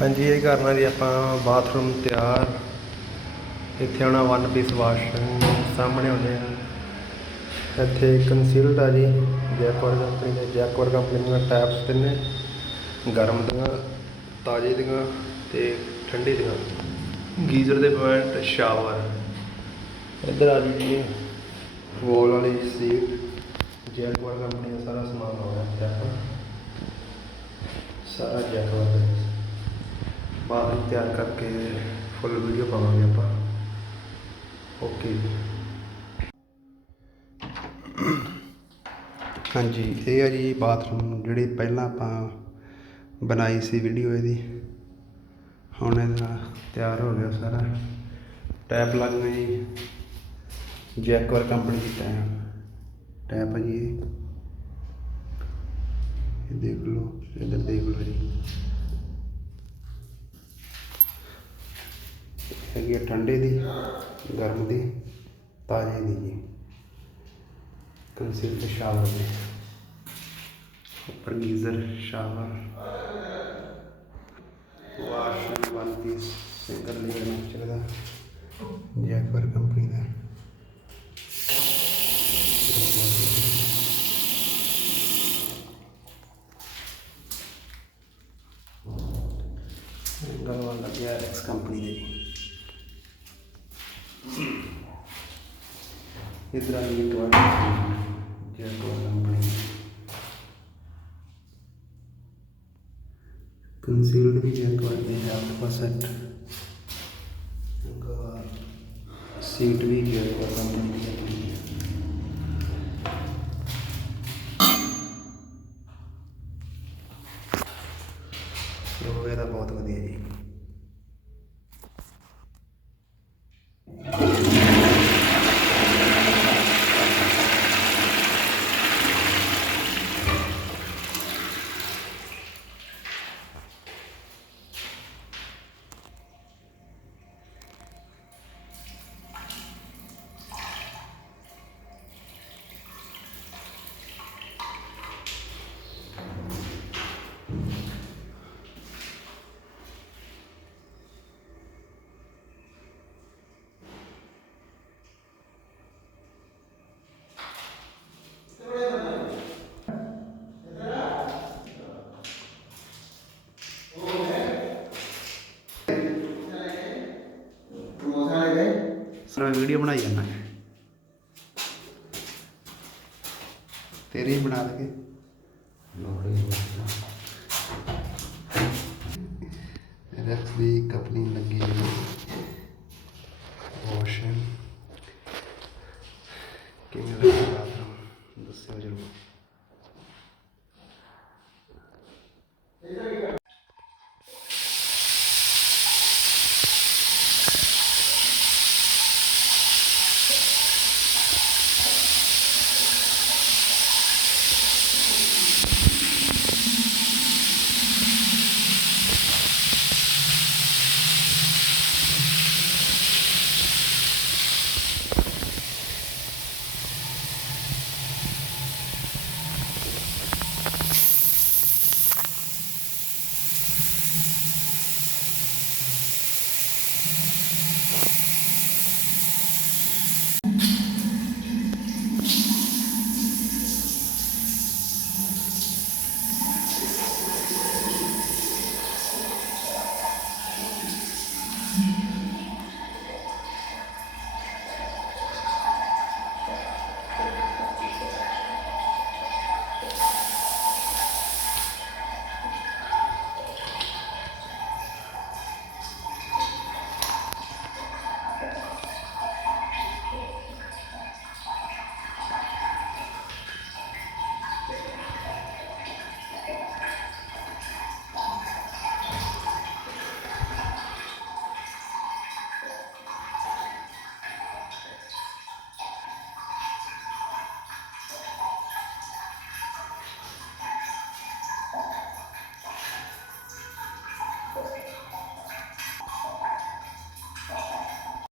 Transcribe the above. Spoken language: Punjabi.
ਹਾਂਜੀ ਇਹ ਕਰਨਾ ਜੀ ਆਪਾਂ ਬਾਥਰੂਮ ਤਿਆਰ। ਇੱਥੇ ਆਉਣਾ ਵਨ ਪੀਸ ਵਾਸ਼ਰੂਮ ਸਾਹਮਣੇ ਆਉਂਦੇ ਆ। ਇੱਥੇ ਕੰਸੀਲਡ ਆ ਜੀ ਜੈਕਵਾਰ ਕੰਪਨੀ ਦੇ। ਜੈਕਵਾਰ ਕੰਪਨੀ ਦੀਆਂ ਟੈਪਸ ਤਿੰਨੇ ਗਰਮ ਦੀਆਂ, ਤਾਜ਼ੇ ਦੀਆਂ ਅਤੇ ਠੰਡੀ ਦੀਆਂ। ਗੀਜ਼ਰ ਦੇ ਪੁਆਇੰਟ, ਸ਼ਾਵਰ। ਇੱਧਰ ਆ ਜੀ ਵੋਲ ਵਾਲੀ ਸੀਟ। ਜੈਕਵਾਰ ਕੰਪਨੀ ਦਾ ਸਾਰਾ ਸਮਾਨ ਆਉਂਦਾ ਟੈਪ ਸਾਰਾ ਜੈਕਵਾਰ ਦਾ। ਬਾਅਦ ਵਿੱਚ ਤਿਆਰ ਕਰਕੇ ਫੁੱਲ ਵੀਡੀਓ ਪਾਵਾਂਗੇ ਆਪਾਂ। ਓਕੇ ਜੀ। ਹਾਂਜੀ ਇਹ ਆ ਜੀ ਬਾਥਰੂਮ ਜਿਹੜੀ ਪਹਿਲਾਂ ਆਪਾਂ ਬਣਾਈ ਸੀ ਵੀਡੀਓ ਇਹਦੀ। ਹੁਣ ਇਹਦਾ ਤਿਆਰ ਹੋ ਗਿਆ ਸਾਰਾ। ਟੈਪ ਲੱਗ ਗਏ ਜੀ ਜੈਕਵਾਰ ਕੰਪਨੀ ਦੀ ਟੈਪ ਹੈ ਜੀ ਇਹ ਦੇਖ ਲਓ, ਇੱਧਰ ਦੇਖ ਲਓ ਜੀ। ਹੈਗੀ ਆ ਠੰਡੇ ਦੀ, ਗਰਮ ਦੀ, ਤਾਜ਼ੇ ਦੀ ਜੀ। ਕੰਸੀਲਡ ਸ਼ਾਵਰ ਦੇ ਉੱਪਰ geyser, shower, washroom one piece single layer nature ਦਾ ਜੈਕਵਾਰ ਕੰਪਨੀ ਦਾ। ਐਂਗਲ ਵਾਲਾ ਲੱਗਿਆ ਐਕਸ ਕੰਪਨੀ ਦੇ ਜੀ। इधर आ गई जयपुर कंपनी कंसील्ड भी जयपुर के है आपके पास सेट। सीट भी जयपुर कंपनी की है। वगैरह बहुत वधिया जी। वीडियो बनाई जाना तेरे ही बना देंगे। रक्स भी कंपनी लगी है वॉशन कि दस्यो जरूर।